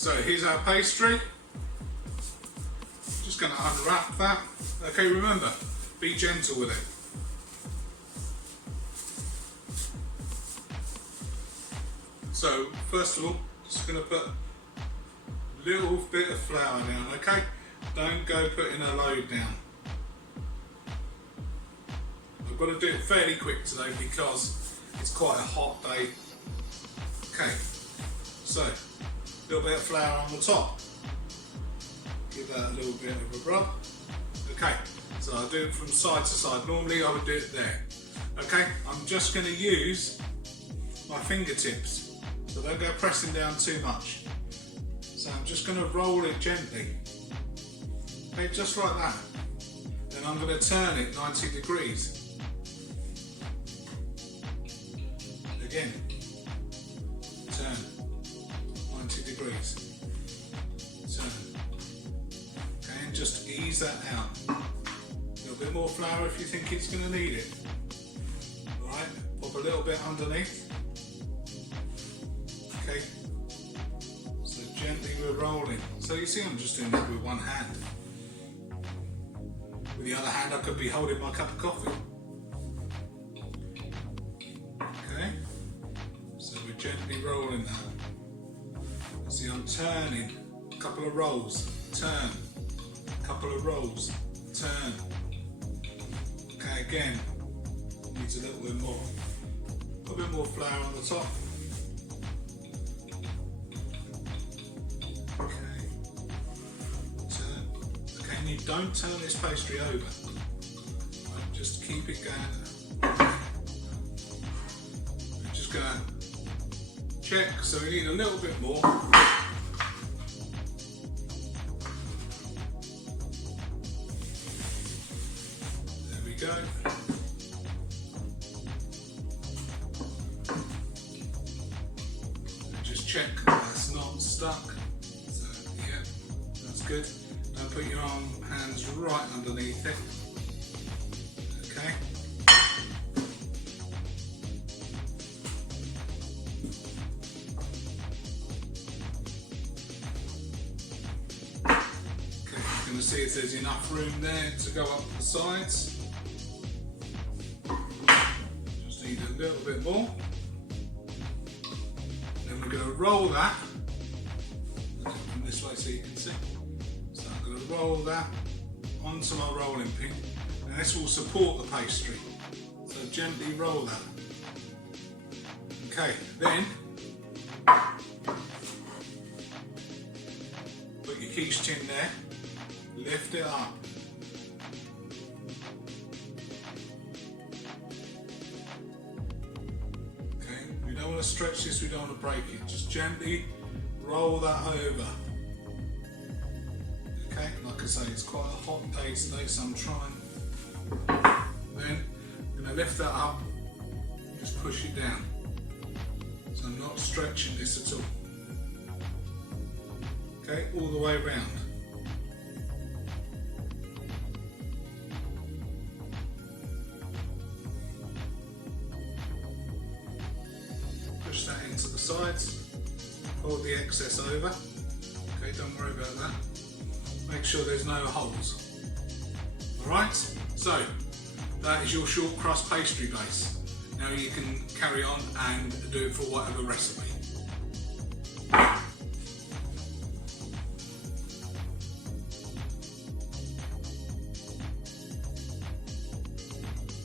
So here's our pastry. Just going to unwrap that. Okay, remember, be gentle with it. So first of all, just going to put a little bit of flour down, okay? Don't go putting a load down. I've got to do it fairly quick today because it's quite a hot day. Okay, so a little bit of flour on the top. Give that a little bit of a rub. Okay, so I do it from side to side. Normally I would do it there. Okay, I'm just going to use my fingertips. So don't go pressing down too much. So I'm just going to roll it gently. Okay, just like that. Then I'm going to turn it 90 degrees. Again, turn 90 degrees. Turn. Okay, and just ease that out. A little bit more flour if you think it's going to need it. Alright, pop a little bit underneath. Okay, so gently we're rolling. So you see I'm just doing that with one hand. With the other hand I could be holding my cup of coffee. Okay, so we're gently rolling that. See, I'm turning a couple of rolls, turn, a couple of rolls, turn. Okay, again, needs a little bit more flour on the top. Okay, turn. Okay, and you don't turn this pastry over. Right, just keep it going. I'm just gonna check, so we need a little bit more. There we go. And just check that's not stuck. So yeah, that's good. Don't put your hands right underneath it. Okay. Going to see if there's enough room there to go up the sides. Just need a little bit more. Then we're going to roll that. From this way so you can see. So I'm going to roll that onto my rolling pin. And this will support the pastry. So gently roll that. Okay, then put your quiche tin there. Lift it up. Okay, we don't want to stretch this, we don't want to break it. Just gently roll that over. Okay, like I say, it's quite a hot day today, so I'm trying. Then I'm going to lift that up and just push it down. So I'm not stretching this at all. Okay, all the way around. Push that into the sides, hold the excess over. Okay, don't worry about that. Make sure there's no holes. Alright, so that is your short crust pastry base. Now you can carry on and do it for whatever recipe.